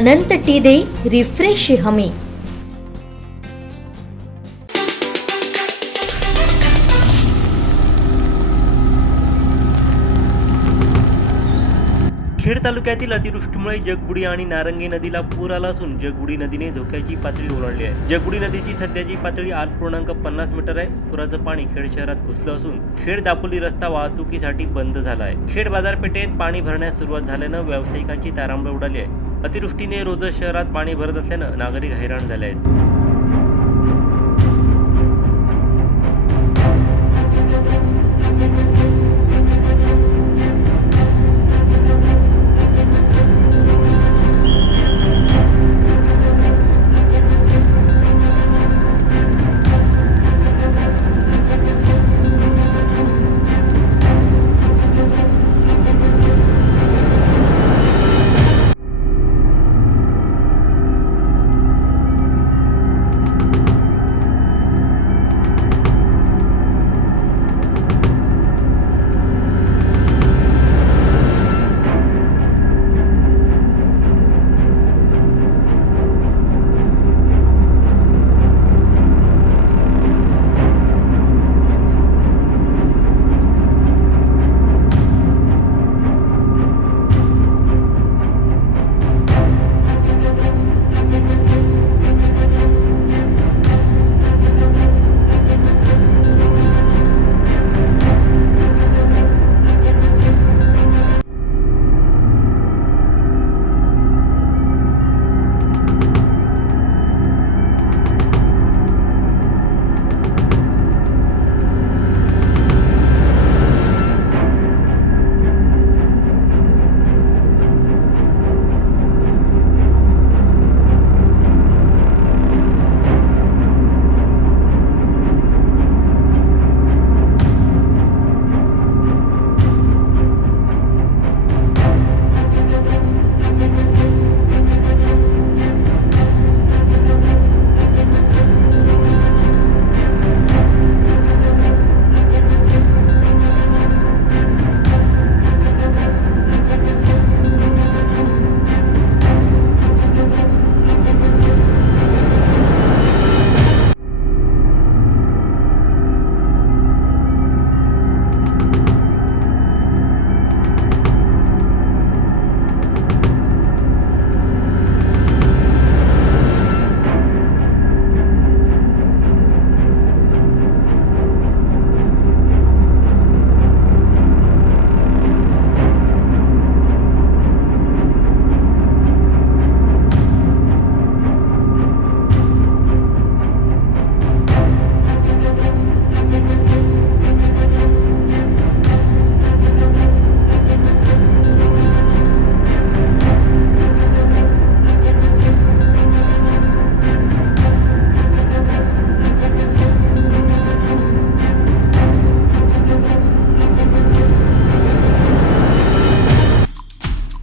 अनंत T दे refresh हमी। खेड तालुक्यातील अतिवृष्टीमुळे जगबुडी आणि नारंगी नदीला पूर आला असून जगबुडी नदीने धोक्याची पातळी ओलांडली आहे। जगबुडी नदीची सध्याची पातळी 8.50 मीटर आहे। पुराचं पाणी खेड शहरात घुसलं असून खेड दापोली रस्ता वाहतुकीसाठी बंद झाला आहे। खेड बाजारपेठेत पाणी भरण्यास सुरुवात झाल्यानं व्यावसायिकांची तारांबळ उडाली आहे। अतिवृष्टीने रोजच शहरात पाणी भरत असल्यानं नागरिक हैराण झाले आहेत।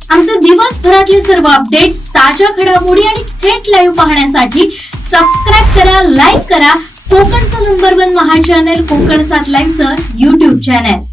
आमचे दिवसभरातले सर्व अपडेट्स, ताज्या घडामोडी आणि थेट लाईव्ह पाहण्यासाठी सबस्क्राईब करा, लाईक करा कोकणचं नंबर 1 महा चॅनल कोकण 7 लाईव्हचं YouTube चॅनल।